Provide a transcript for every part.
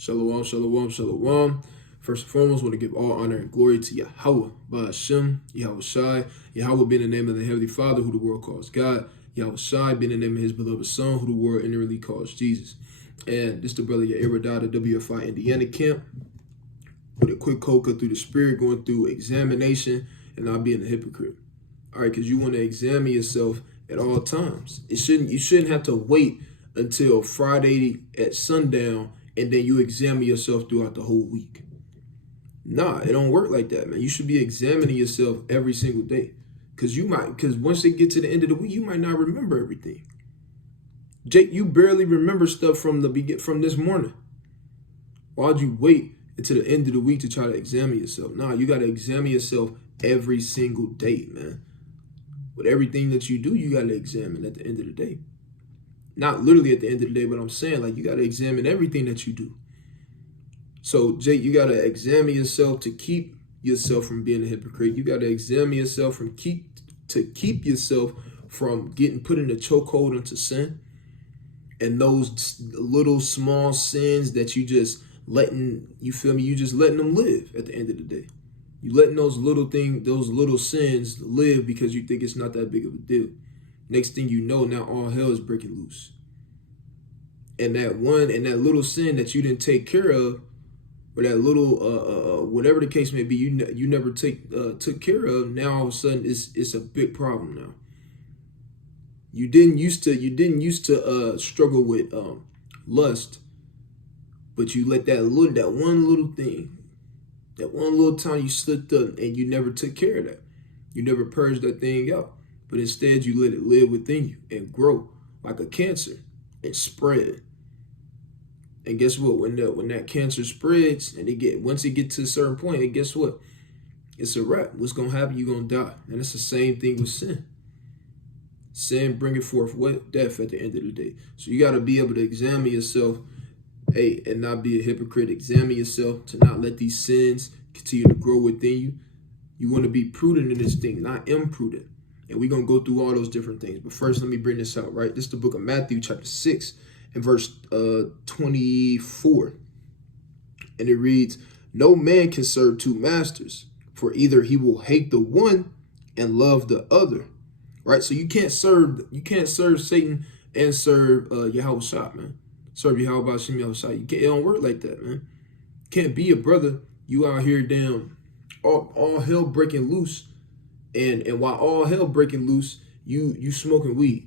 Shalom, shalom, shalom. First and foremost, I want to give all honor and glory to Yahweh, Ba'ashem, Yahweh Shai. Yahweh being the name of the Heavenly Father, who the world calls God. Yahweh Shai being the name of his beloved Son, who the world inwardly calls Jesus. And this is the brother Yair Dada, WFI Indiana camp, with a quick coca through the spirit, going through examination and not being a hypocrite. All right, because you want to examine yourself at all times. You shouldn't have to wait until Friday at sundown and then you examine yourself throughout the whole week. Nah, it don't work like that, man. You should be examining yourself every single day. Because once they get to the end of the week, you might not remember everything. Jake, you barely remember stuff from this morning. Why'd you wait until the end of the week to try to examine yourself? Nah, you got to examine yourself every single day, man. With everything that you do, you got to examine at the end of the day. Not literally at the end of the day, but I'm saying, like, you got to examine everything that you do. So, Jake, you got to examine yourself to keep yourself from being a hypocrite. You got to examine yourself to keep yourself from getting put in a chokehold into sin. And those little small sins that you just you just letting them live at the end of the day. You letting those little sins live because you think it's not that big of a deal. Next thing you know, now all hell is breaking loose. And that little sin that you didn't take care of, or that little whatever the case may be, you never took care of, now all of a sudden it's a big problem now. You didn't used to struggle with lust, but you let that one little thing, that one little time you slipped up and you never took care of that. You never purged that thing out. But instead, you let it live within you and grow like a cancer and spread. And guess what? When that cancer spreads and once it gets to a certain point, and guess what? It's a wrap. What's gonna happen? You're gonna die. And it's the same thing with sin. Sin bringing forth what? Death at the end of the day. So you got to be able to examine yourself, and not be a hypocrite. Examine yourself to not let these sins continue to grow within you. You want to be prudent in this thing, not imprudent. And we're going to go through all those different things. But first, let me bring this out, right? This is the book of Matthew, chapter 6, and verse 24. And it reads, "No man can serve two masters, for either he will hate the one and love the other." Right? So you can't serve Satan and serve Yahweh Shai, man. Serve Yahweh Ba'ashem Yahweh Shai. It don't work like that, man. Can't be a brother. You out here damn all hell breaking loose. And while all hell breaking loose, you smoking weed.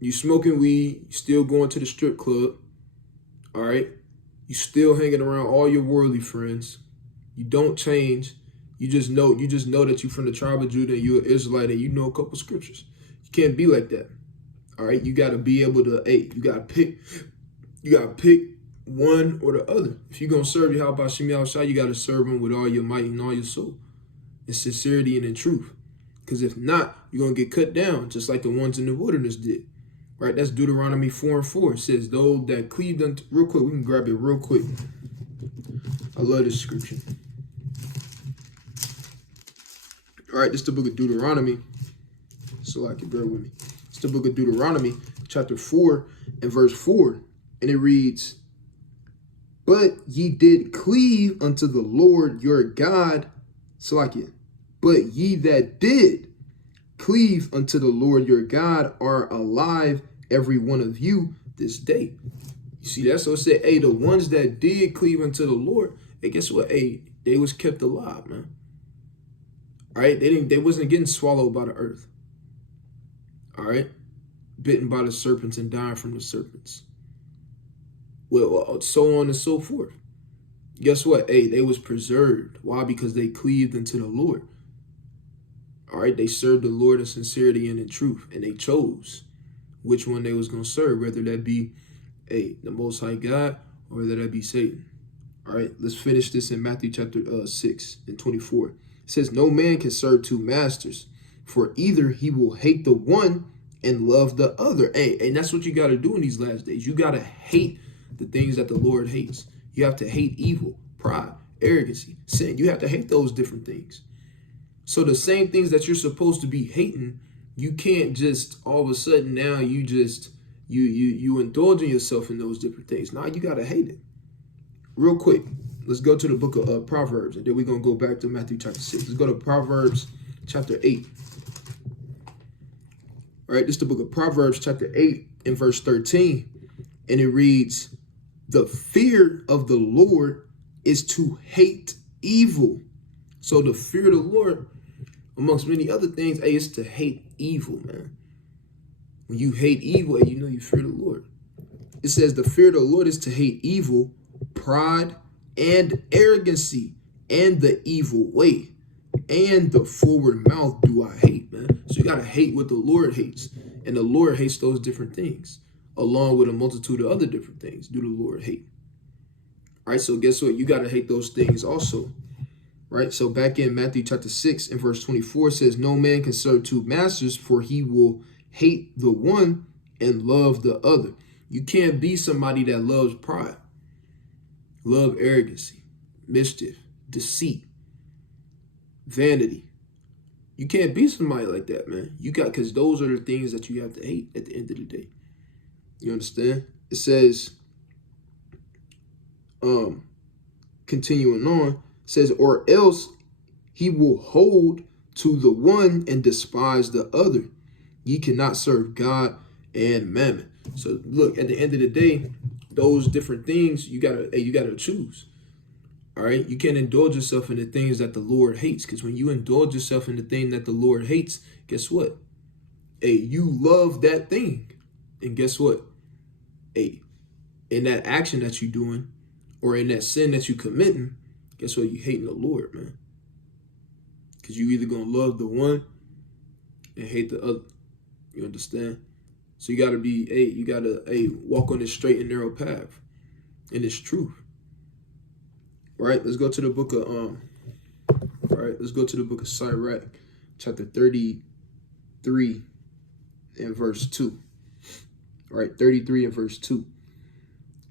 You smoking weed, you still going to the strip club. All right? You still hanging around all your worldly friends. You don't change. You just know that you from the tribe of Judah and you're an Israelite and you know a couple scriptures. You can't be like that. All right? You gotta be able to, you gotta pick one or the other. If you're gonna serve Yahweh Ba'ashem Yahweh Shai, you gotta serve him with all your might and all your soul. In sincerity and in truth. Because if not, you're going to get cut down, just like the ones in the wilderness did. Right? That's Deuteronomy 4:4. It says, "Those that cleaved unto," real quick, we can grab it real quick. I love this scripture. All right, this is the book of Deuteronomy. So I can bear with me. It's the book of Deuteronomy, chapter 4 and verse 4. And it reads, "But ye did cleave unto the Lord your God," "But ye that did cleave unto the Lord your God are alive, every one of you, this day." You see that? So it said, the ones that did cleave unto the Lord, guess what? They was kept alive, man. All right? They wasn't getting swallowed by the earth. All right? Bitten by the serpents and dying from the serpents. Well, so on and so forth. Guess what? They was preserved. Why? Because they cleaved unto the Lord. All right? They served the Lord in sincerity and in truth. And they chose which one they was going to serve, whether that be the Most High God or whether that be Satan. All right? Let's finish this in Matthew chapter 6 and 24. It says, "No man can serve two masters, for either he will hate the one and love the other." And that's what you got to do in these last days. You got to hate the things that the Lord hates. You have to hate evil, pride, arrogancy, sin. You have to hate those different things. So the same things that you're supposed to be hating, you can't just all of a sudden now you you indulging yourself in those different things. Now you gotta hate it. Real quick, let's go to the book of Proverbs, and then we're gonna go back to Matthew chapter 6. Let's go to Proverbs chapter 8. All right, this is the book of Proverbs chapter 8 and verse 13, and it reads, "The fear of the Lord is to hate evil." So the fear of the Lord, amongst many other things, is to hate evil, man. When you hate evil, you know you fear the Lord. It says the fear of the Lord is to hate evil, pride, and arrogancy, and the evil way, and the forward mouth do I hate, man. So you got to hate what the Lord hates. And the Lord hates those different things, along with a multitude of other different things do the Lord hate. All right, so guess what? You got to hate those things also. Right, so back in Matthew chapter 6 and verse 24 says, "No man can serve two masters, for he will hate the one and love the other." You can't be somebody that loves pride, love arrogancy, mischief, deceit, vanity. You can't be somebody like that, man. Because those are the things that you have to hate at the end of the day. You understand? It says, continuing on, says, "Or else he will hold to the one and despise the other. Ye cannot serve God and mammon." So look, at the end of the day, those different things you gotta choose. All right, you can't indulge yourself in the things that the Lord hates, because when you indulge yourself in the thing that the Lord hates, guess what? You love that thing, and guess what? In that action that you're doing, or in that sin that you're committing, guess what? You hating the Lord, man. Because you either gonna love the one and hate the other. You understand? So you gotta walk on this straight and narrow path, and it's truth. Right? Let's go to the book of Sirach, chapter 33 and verse 2. All right, 33 and verse 2.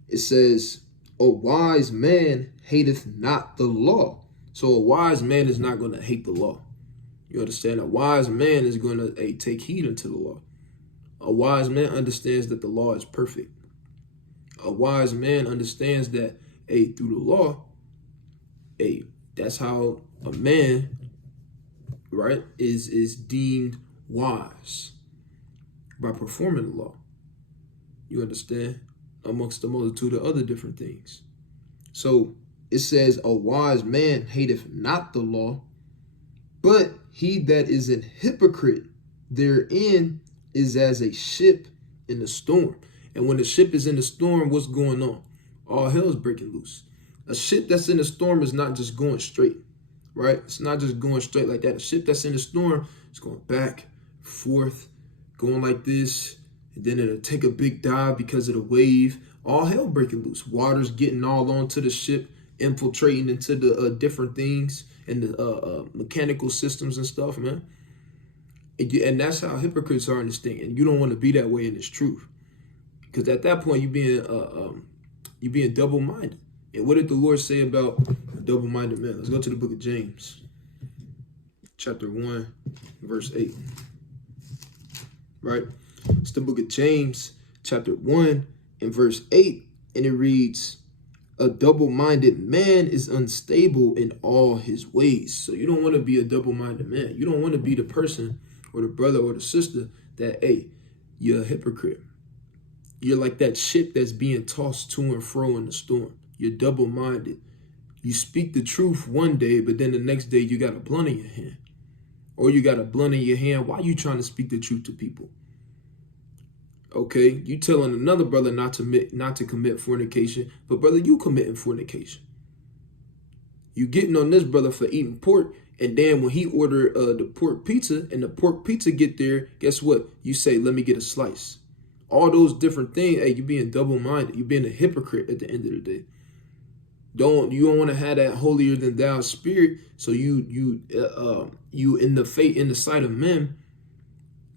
It says, "A wise man hateth not the law." So a wise man is not going to hate the law. You understand? A wise man is going to take heed unto the law. A wise man understands that the law is perfect. A wise man understands that through the law, that's how a man, right, is deemed wise, by performing the law. You understand? Amongst a multitude of other different things. So it says, "A wise man hateth not the law, but he that is an hypocrite therein is as a ship in the storm." And when the ship is in the storm, what's going on? All hell is breaking loose. A ship that's in the storm is not just going straight, right? It's not just going straight like that. A ship that's in the storm is going back, forth, going like this, and then it'll take a big dive because of the wave. All hell breaking loose. Water's getting all onto the ship, infiltrating into the different things and the mechanical systems and stuff, man. And that's how hypocrites are in this thing. And you don't want to be that way in this truth, because at that point you're being double-minded. And what did the Lord say about a double-minded man? Let's go to the book of James, chapter 1, verse 8. Right? It's the book of James, chapter 1, and verse 8. And it reads, "A double-minded man is unstable in all his ways." So you don't want to be a double-minded man. You don't want to be the person or the brother or the sister that, you're a hypocrite. You're like that ship that's being tossed to and fro in the storm. You're double-minded. You speak the truth one day, but then the next day you got a blunt in your hand. Or you got a blunt in your hand while you trying to speak the truth to people. Okay, you telling another brother not to commit fornication, but brother, you committing fornication. You getting on this brother for eating pork, and then when he order the pork pizza and the pork pizza get there, guess what? You say, "Let me get a slice." All those different things, you being double-minded. You being a hypocrite at the end of the day. You don't want to have that holier than thou spirit. So you in the sight of men,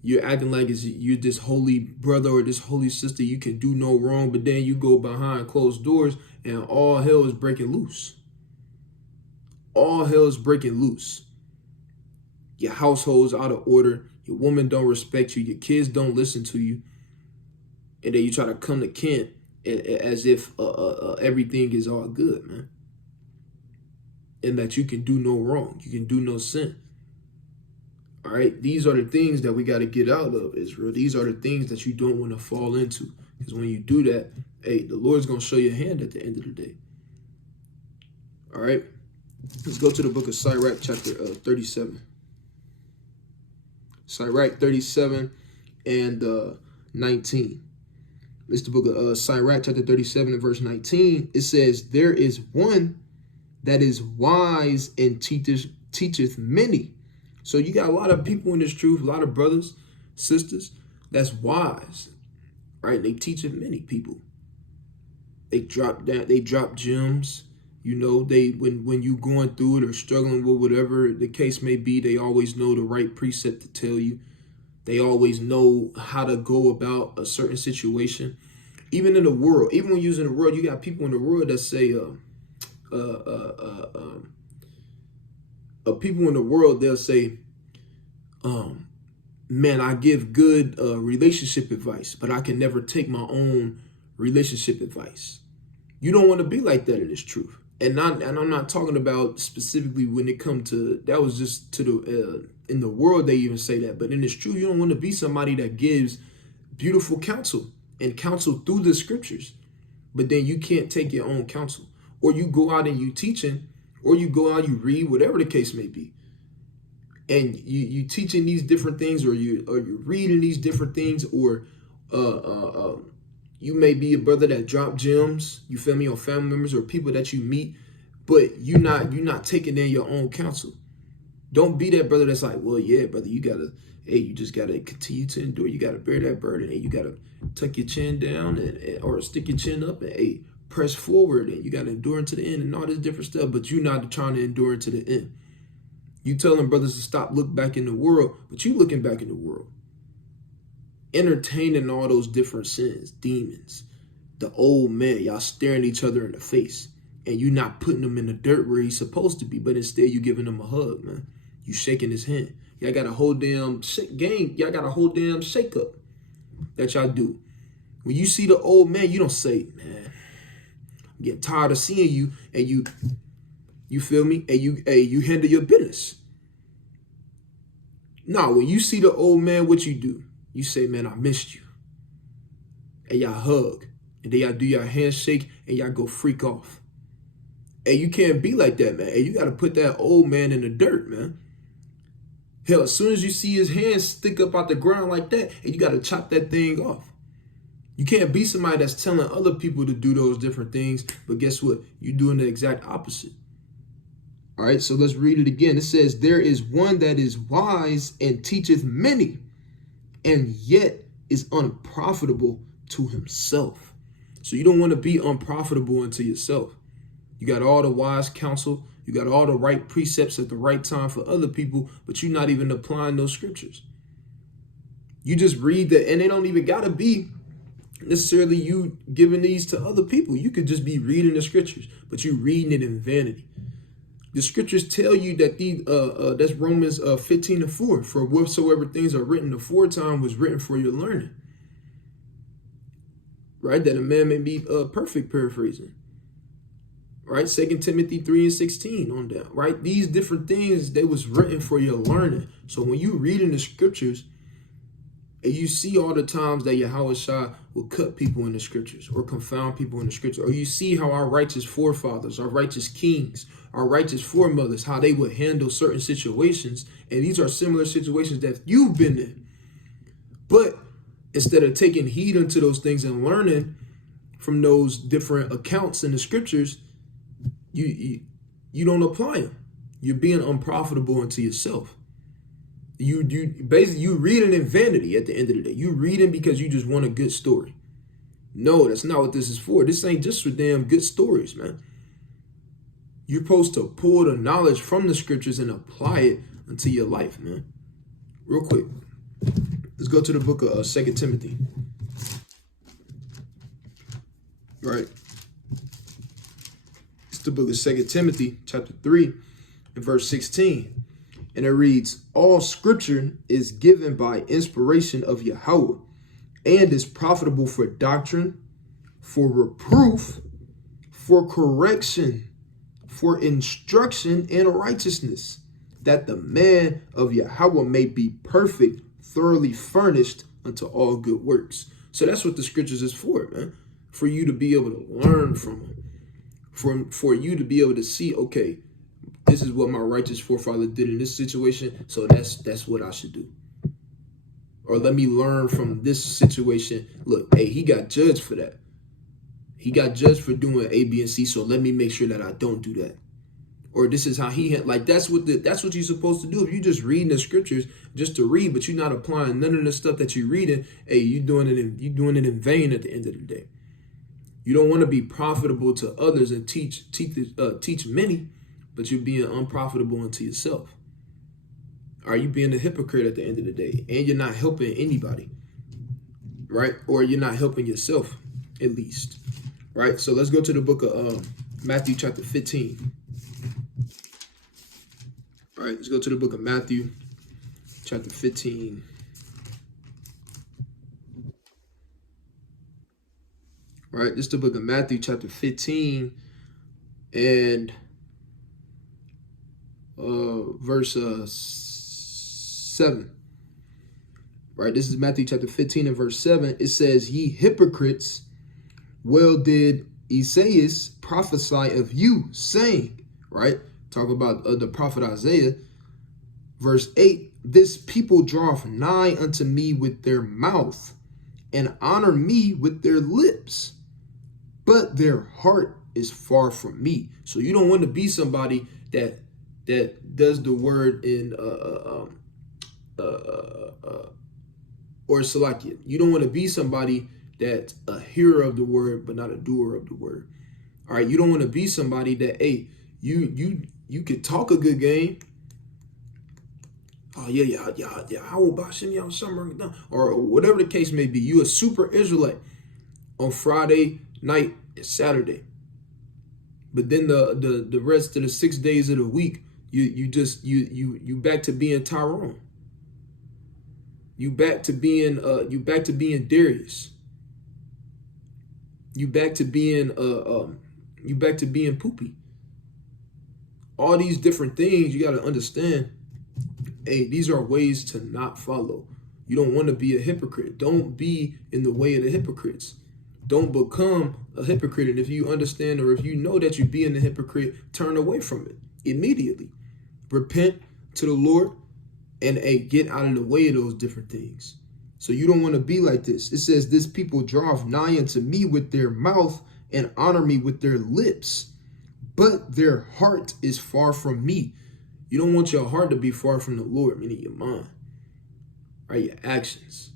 you're acting like you're this holy brother or this holy sister. You can do no wrong, but then you go behind closed doors and all hell is breaking loose. All hell is breaking loose. Your household's out of order. Your woman don't respect you. Your kids don't listen to you. And then you try to come to Kent as if everything is all good, man. And that you can do no wrong. You can do no sin. All right? These are the things that we got to get out of, Israel. These are the things that you don't want to fall into. Because when you do that, hey, the Lord's going to show your hand at the end of the day. All right? Let's go to the book of Sirach, chapter 37. Sirach 37 and 19. It's the book of Sirach, chapter 37 and verse 19. It says, there is one that is wise and teacheth many. So you got a lot of people in this truth, a lot of brothers, sisters, that's wise, right? They teach many people. They drop gems. You know, when you going through it or struggling with whatever the case may be, they always know the right precept to tell you. They always know how to go about a certain situation. Even in the world, even when you're in the world, you got people in the world that say, people in the world, they'll say, man, I give good relationship advice, but I can never take my own relationship advice. You don't want to be like that in this truth. And I'm not talking about specifically when it comes to, that was just to the, in the world they even say that. But in this truth, you don't want to be somebody that gives beautiful counsel and counsel through the scriptures. But then you can't take your own counsel. Or you go out and you teaching, or you go out, you read, whatever the case may be. And you teaching these different things, or you're reading these different things, or you may be a brother that drop gems, you feel me, on family members or people that you meet, but you're not taking in your own counsel. Don't be that brother that's like, well, yeah, brother, you just gotta continue to endure. You gotta bear that burden, and you gotta tuck your chin down or stick your chin up and press forward, and you gotta endure into the end and all this different stuff, but you're not trying to endure into the end. You telling brothers to stop, look back in the world, but you looking back in the world. Entertaining all those different sins, demons, the old man, y'all staring each other in the face, and you not putting him in the dirt where he's supposed to be, but instead you giving him a hug, man. You shaking his hand. Y'all got a whole damn y'all got a whole damn shake up that y'all do. When you see the old man, you don't say, man, I'm getting tired of seeing you, and you feel me? And you handle your business. No, when you see the old man, what you do? You say, man, I missed you. And y'all hug. And then y'all do your handshake and y'all go freak off. And you can't be like that, man. And you got to put that old man in the dirt, man. Hell, as soon as you see his hands stick up out the ground like that, and you got to chop that thing off. You can't be somebody that's telling other people to do those different things. But guess what? You're doing the exact opposite. All right, so let's read it again. It says, there is one that is wise and teacheth many, and yet is unprofitable to himself. So you don't want to be unprofitable unto yourself. You got all the wise counsel. You got all the right precepts at the right time for other people, but you're not even applying those scriptures. You just read that, and they don't even got to be necessarily you giving these to other people. You could just be reading the scriptures, but you're reading it in vanity. The scriptures tell you that that's Romans 15:4. For whatsoever things are written aforetime was written for your learning. Right? That a man may be perfect, paraphrasing. Right? 2 Timothy 3:16 on down. Right? These different things, they was written for your learning. So when you read in the scriptures, and you see all the times that Yahweh Shai will cut people in the scriptures or confound people in the scriptures, or you see how our righteous forefathers, our righteous kings, our righteous foremothers, how they would handle certain situations. And these are similar situations that you've been in. But instead of taking heed unto those things and learning from those different accounts in the scriptures, you don't apply them. You're being unprofitable unto yourself. You basically, you reading in vanity at the end of the day. You reading because you just want a good story. No, that's not what this is for. This ain't just for damn good stories, man. You're supposed to pull the knowledge from the scriptures and apply it into your life, man. Real quick, let's go to the book of 2 Timothy. Right. It's the book of 2 Timothy, chapter 3, and verse 16. And it reads, all scripture is given by inspiration of Yahweh and is profitable for doctrine, for reproof, for correction, for instruction in righteousness, that the man of Yahweh may be perfect, thoroughly furnished unto all good works. So that's what the scriptures is for, man. For you to be able to learn from them. For you to be able to see, okay, this is what my righteous forefather did in this situation, so that's what I should do. Or let me learn from this situation. Look, hey, he got judged for that. He got judged for doing A, B, and C, so let me make sure that I don't do that. Or this is how he had, like, that's what you're supposed to do. If you just reading the scriptures just to read, but you're not applying none of the stuff that you're reading, hey, you're doing it in vain at the end of the day. You don't want to be profitable to others and teach many, but you're being unprofitable unto yourself. Are you being a hypocrite at the end of the day? And you're not helping anybody, right? Or you're not helping yourself, at least, right? So let's go to the book of Matthew chapter 15. All right, let's go to the book of Matthew chapter 15. All right, this is the book of Matthew chapter 15 and verse 7. Right, this is Matthew chapter 15 and verse 7. It says, "Ye hypocrites, well did Esaias prophesy of you, saying," right? Talk about the prophet Isaiah. Verse 8, "This people draweth nigh unto me with their mouth, and honor me with their lips, but their heart is far from me." So you don't want to be somebody that does the word in or salakia. You don't want to be somebody that's a hearer of the word but not a doer of the word. All right, you don't want to be somebody that, hey, you could talk a good game. Oh yeah, I will buy y'all summer, or whatever the case may be. You a super Israelite on Friday night and Saturday, but then the rest of the 6 days of the week, you back to being Tyrone. You back to being Darius. You back to being Poopy. All these different things you got to understand. Hey, these are ways to not follow. You don't want to be a hypocrite. Don't be in the way of the hypocrites. Don't become a hypocrite. And if you understand, or if you know that you're being a hypocrite, turn away from it immediately. Repent to the Lord and get out of the way of those different things. So you don't want to be like this. It says, "This people draweth nigh unto me with their mouth and honor me with their lips, but their heart is far from me." You don't want your heart to be far from the Lord, meaning your mind, right? Your actions.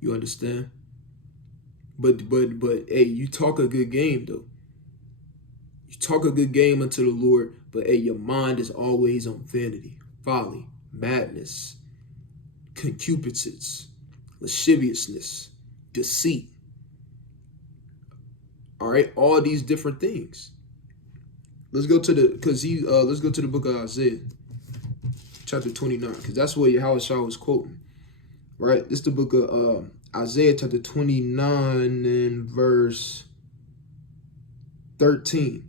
You understand? But hey, you talk a good game though. You talk a good game unto the Lord, but hey, your mind is always on vanity, folly, madness, concupiscence, lasciviousness, deceit. All right, all these different things. Let's go to the book of Isaiah, chapter 29, because that's what Yahushua was quoting. Right? This is the book of Isaiah, chapter 29 and verse 13.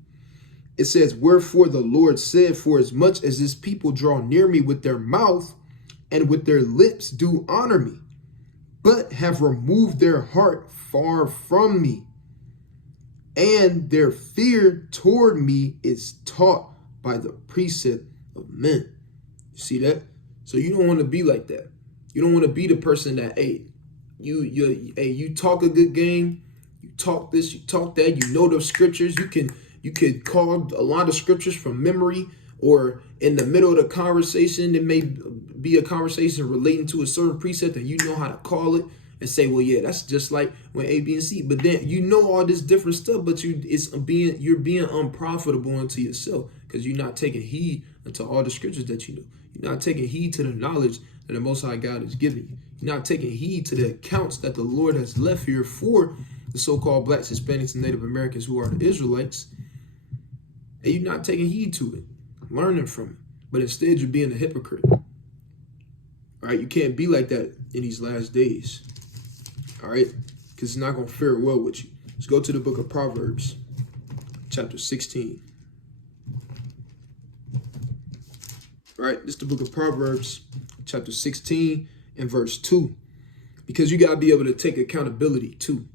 It says, "Wherefore the Lord said, for as much as this people draw near me with their mouth and with their lips do honor me, but have removed their heart far from me, and their fear toward me is taught by the precept of men." You see that? So you don't want to be like that. You don't want to be the person that, hey, you talk a good game, you talk this, you talk that, you know the scriptures, you could call a lot of scriptures from memory, or in the middle of the conversation, it may be a conversation relating to a certain precept and you know how to call it and say, well, yeah, that's just like when A, B, and C. But then you know all this different stuff, but you're being unprofitable unto yourself because you're not taking heed unto all the scriptures that you know. You're not taking heed to the knowledge that the Most High God is giving you. You're not taking heed to the accounts that the Lord has left here for the so-called blacks, Hispanics, and Native Americans who are the Israelites. And you're not taking heed to it, learning from it. But instead, you're being a hypocrite. All right, you can't be like that in these last days. All right, because it's not going to fare well with you. Let's go to the book of Proverbs, chapter 16. All right, this is the book of Proverbs, chapter 16 and verse 2. Because you got to be able to take accountability too.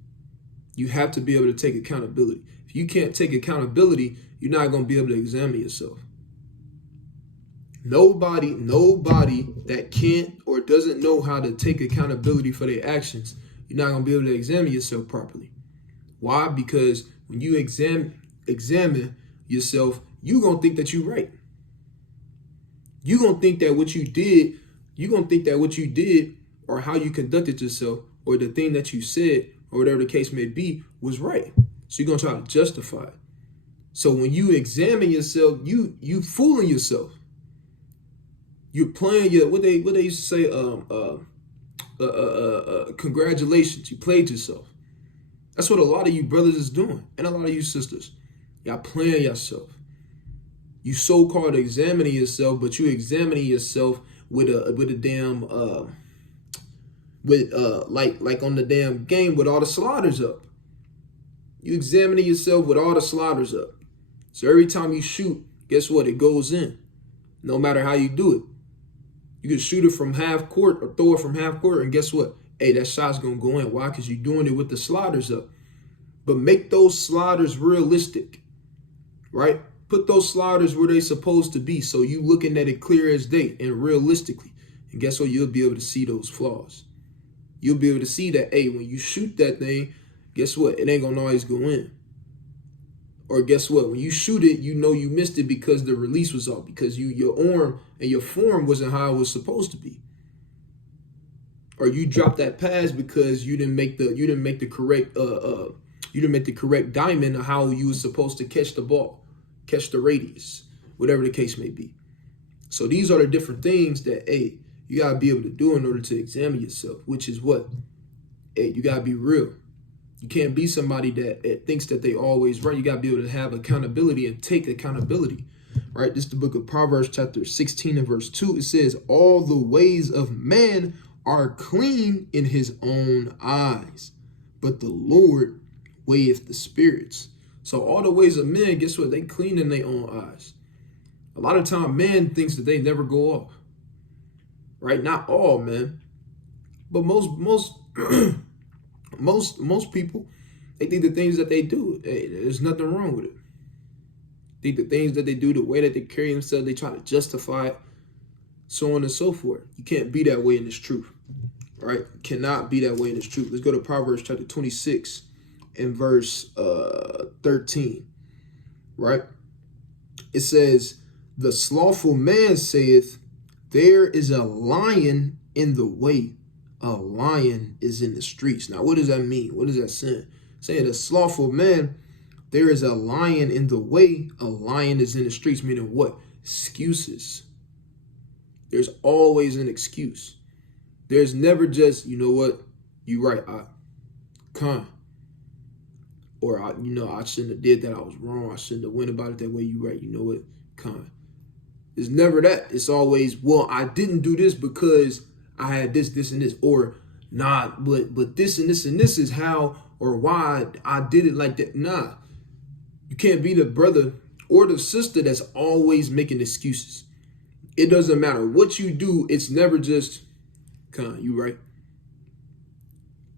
You have to be able to take accountability. If you can't take accountability, you're not going to be able to examine yourself. Nobody that can't or doesn't know how to take accountability for their actions, you're not going to be able to examine yourself properly. Why? Because when you examine yourself, you're going to think that you're right. You're going to think that what you did, or how you conducted yourself, or the thing that you said, or whatever the case may be, was right. So you're going to try to justify it. So when you examine yourself, you fooling yourself. You're playing what they used to say, congratulations, you played yourself. That's what a lot of you brothers is doing, and a lot of you sisters. Y'all playing yourself. You so-called examining yourself, but you examining yourself with a damn like on the damn game with all the sliders up. You examining yourself with all the sliders up. So every time you shoot, guess what? It goes in. No matter how you do it. You can shoot it from half court or throw it from half court, and guess what? Hey, that shot's going to go in. Why? Because you're doing it with the sliders up. But make those sliders realistic, right? Put those sliders where they're supposed to be, so you looking at it clear as day and realistically. And guess what? You'll be able to see those flaws. You'll be able to see that, hey, when you shoot that thing, guess what? It ain't going to always go in. Or guess what? When you shoot it, you know you missed it because the release was off, because your arm and your form wasn't how it was supposed to be. Or you dropped that pass because you didn't make the correct diamond of how you was supposed to catch the ball, catch the radius, whatever the case may be. So these are the different things that, hey, you gotta be able to do in order to examine yourself, which is what? Hey, you gotta be real. You can't be somebody that thinks that they always right. You got to be able to have accountability and take accountability, right? This is the book of Proverbs chapter 16 and verse 2. It says, all the ways of man are clean in his own eyes, but the Lord weigheth the spirits. So all the ways of men, guess what? They clean in their own eyes. A lot of time, man thinks that they never go off, right? Not all, man, but most most people, they think the things that they do, hey, there's nothing wrong with it. Think the things that they do, the way that they carry themselves, they try to justify it, so on and so forth. You can't be that way in this truth, right? You cannot be that way in this truth. Let's go to Proverbs chapter 26 and verse 13, right? It says, the slothful man saith, there is a lion in the way. A lion is in the streets. Now, what does that mean? What is that saying? Saying a slothful man, there is a lion in the way. A lion is in the streets, meaning what? Excuses. There's always an excuse. There's never just, you know what? You right, or I shouldn't have did that. I was wrong. I shouldn't have went about it that way. You right. You know what? It's never that. It's always, well, I didn't do this because I had this, and this, or nah, but this and this and this is how or why I did it like that. Nah, you can't be the brother or the sister that's always making excuses. It doesn't matter what you do. It's never just, you right.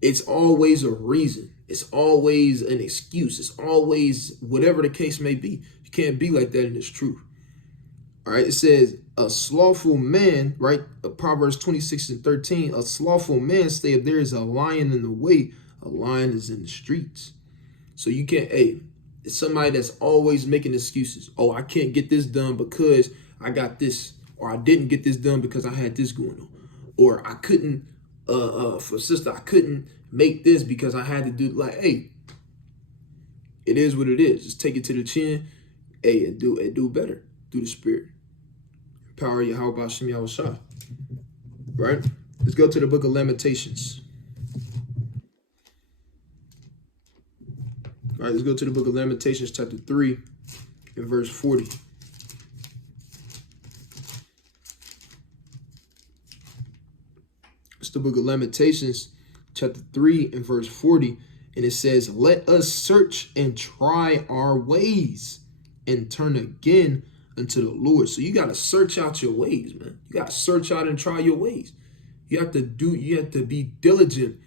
It's always a reason. It's always an excuse. It's always whatever the case may be. You can't be like that in this truth. All right, it says, a slothful man, right? Proverbs 26 and 13, a slothful man say, if there is a lion in the way, a lion is in the streets. So you can't, it's somebody that's always making excuses. Oh, I can't get this done because I got this, or I didn't get this done because I had this going on. Or I couldn't, for sister, I couldn't make this because I had to do, like, hey, it is what it is. Just take it to the chin, and do better through the Spirit. Power Yahweh B'Shem Yahweh Shai. Right? Let's go to the book of Lamentations. All right, let's go to the book of Lamentations, chapter 3, and verse 40. It's the book of Lamentations, chapter 3 and verse 40. And it says, let us search and try our ways and turn again unto the Lord. So you got to search out your ways, man. You got to search out and try your ways. You have to be diligent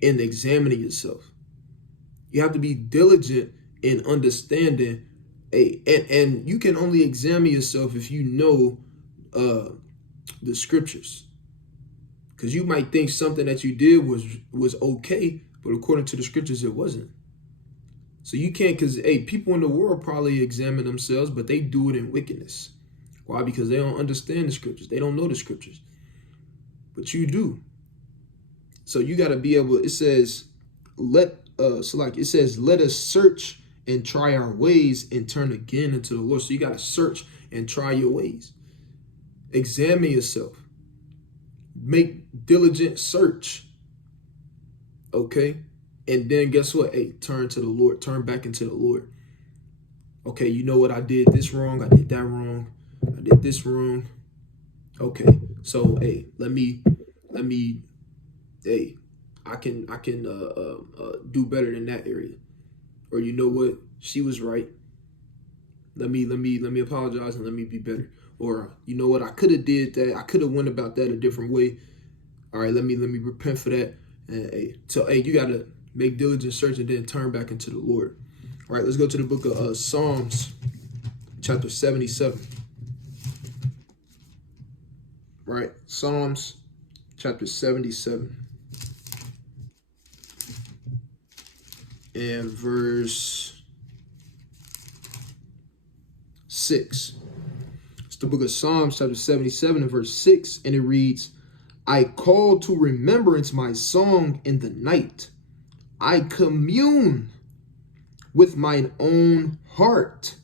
in examining yourself. You have to be diligent in understanding. And you can only examine yourself if you know the scriptures. Because you might think something that you did was okay, but according to the scriptures, it wasn't. So you can't, because people in the world probably examine themselves, but they do it in wickedness. Why? Because they don't understand the scriptures. They don't know the scriptures. But you do. So you got to be able, it says, let us search and try our ways and turn again into the Lord. So you got to search and try your ways. Examine yourself. Make diligent search. Okay? And then guess what? Turn to the Lord. Turn back into the Lord. Okay, you know what? I did this wrong. I did that wrong. I did this wrong. Okay. So, let me I can do better in that area. Or you know what? She was right. Let me apologize and let me be better. Or you know what? I could have did that. I could have went about that a different way. All right, let me repent for that. And so you gotta make diligent search and then turn back into the Lord. All right, let's go to the book of Psalms, chapter 77. Right, Psalms, chapter 77. And verse 6. It's the book of Psalms, chapter 77 and verse 6. And it reads, I call to remembrance my song in the night. I commune with mine own heart.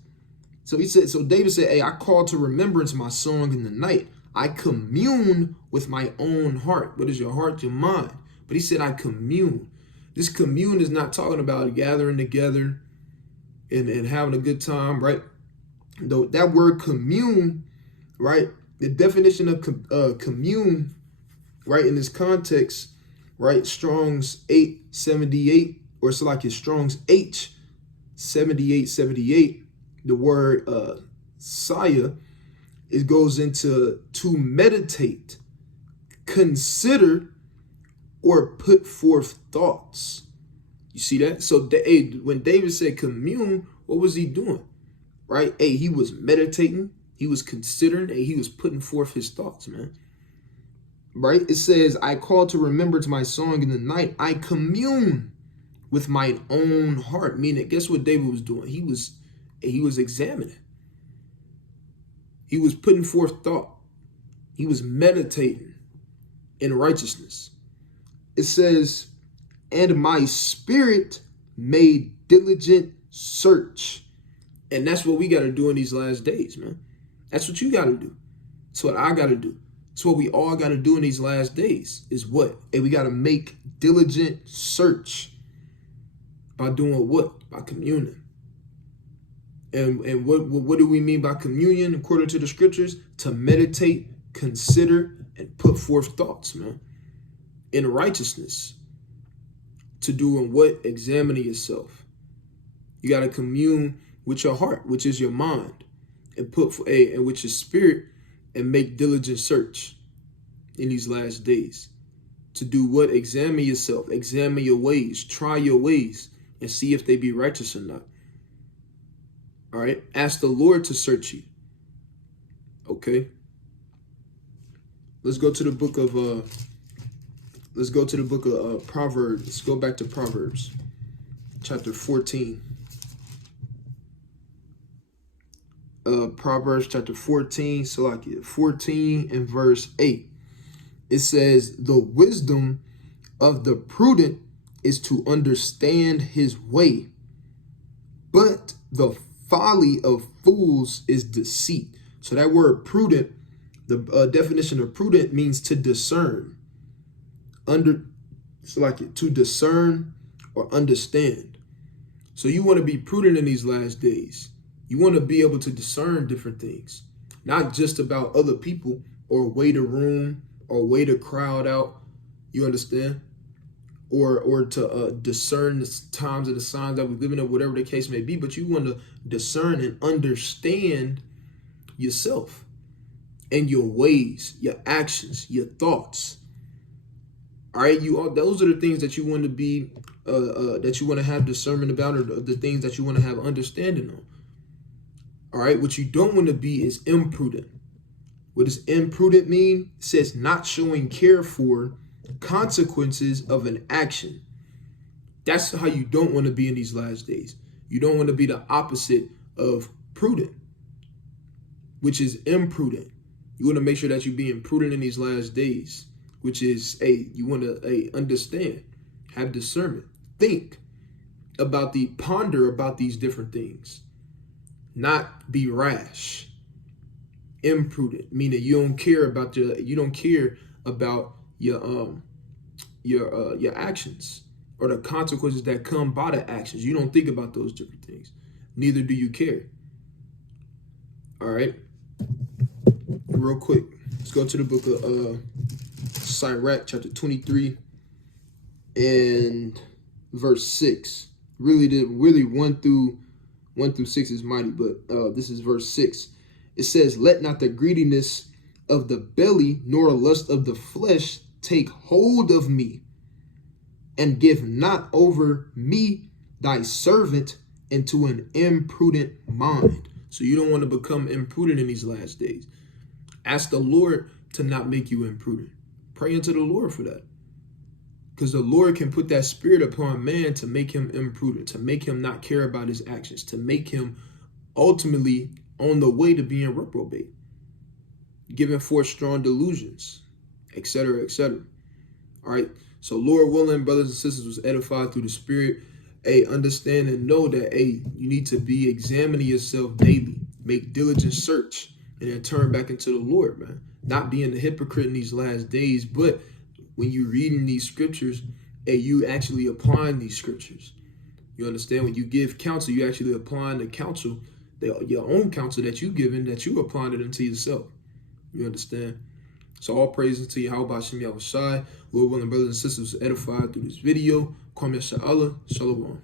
So David said, I call to remembrance my song in the night. I commune with my own heart. What is your heart? Your mind. But he said, I commune. This commune is not talking about gathering together and having a good time, right? Though that word commune, right? The definition of commune, right, in this context, right? Strong's 878, or it's like his Strong's H 7878. The word saya, it goes into to meditate, consider, or put forth thoughts. You see that? So when David said commune, what was he doing? Right? He was meditating, he was considering, he was putting forth his thoughts, man. Right? It says, I call to remembrance my song in the night. I commune with my own heart. Meaning, guess what David was doing? He was examining. He was putting forth thought. He was meditating in righteousness. It says, and my spirit made diligent search. And that's what we got to do in these last days, man. That's what you got to do. That's what I got to do. That's what we all got to do in these last days is what? And we got to make diligent search by doing what? By communing. And what do we mean by communion according to the scriptures? To meditate, consider, and put forth thoughts, man. In righteousness. To doing what? Examining yourself. You got to commune with your heart, which is your mind, and and with your spirit, and make diligent search in these last days. To do what? Examine yourself, examine your ways, try your ways, and see if they be righteous or not. All right, ask the Lord to search you. Okay. Let's go to the book of Proverbs. Let's go back to Proverbs, chapter 14. Proverbs chapter 14, 14 and verse 8. It says, the wisdom of the prudent is to understand his way, but the folly of fools is deceit. So that word prudent, the definition of prudent means to discern. To discern or understand. So you want to be prudent in these last days. You want to be able to discern different things, not just about other people or weigh the room or weigh the crowd out. You understand? or to discern the times and the signs that we live in, or whatever the case may be, but you want to discern and understand yourself and your ways, your actions, your thoughts. All right, those are the things that you want to be, that you want to have discernment about, or the things that you want to have understanding on. All right, what you don't want to be is imprudent. What does imprudent mean? It says not showing care for consequences of an action. That's how you don't want to be in these last days. You don't want to be the opposite of prudent, which is imprudent. You want to make sure that you're being prudent in these last days, which is you want to understand, have discernment, think about ponder about these different things, not be rash. Imprudent, meaning you don't care about your actions or the consequences that come by the actions. You don't think about those different things. Neither do you care. All right. Real quick, let's go to the book of Sirach, chapter 23 and verse 6. Really 1 through 6 is mighty, but this is verse 6. It says, let not the greediness of the belly nor lust of the flesh take hold of me, and give not over me thy servant into an imprudent mind. So you don't want to become imprudent in these last days. Ask the Lord to not make you imprudent. Pray unto the Lord for that. Because the Lord can put that spirit upon man to make him imprudent, to make him not care about his actions, to make him ultimately on the way to being reprobate, giving forth strong delusions, etc., etc. All right. So Lord willing, brothers and sisters, was edified through the Spirit. Understand and know that you need to be examining yourself daily, make diligent search, and then turn back into the Lord, man. Not being a hypocrite in these last days, but when you're reading these scriptures, you actually applying these scriptures. You understand? When you give counsel, you actually applying the counsel, your own counsel that you given, that you applying it into yourself. You understand? So all praises to Yahweh Shem Yahushai. Lord willing, brothers and sisters, edified through this video. Kwame Sha'Allah. Shalom.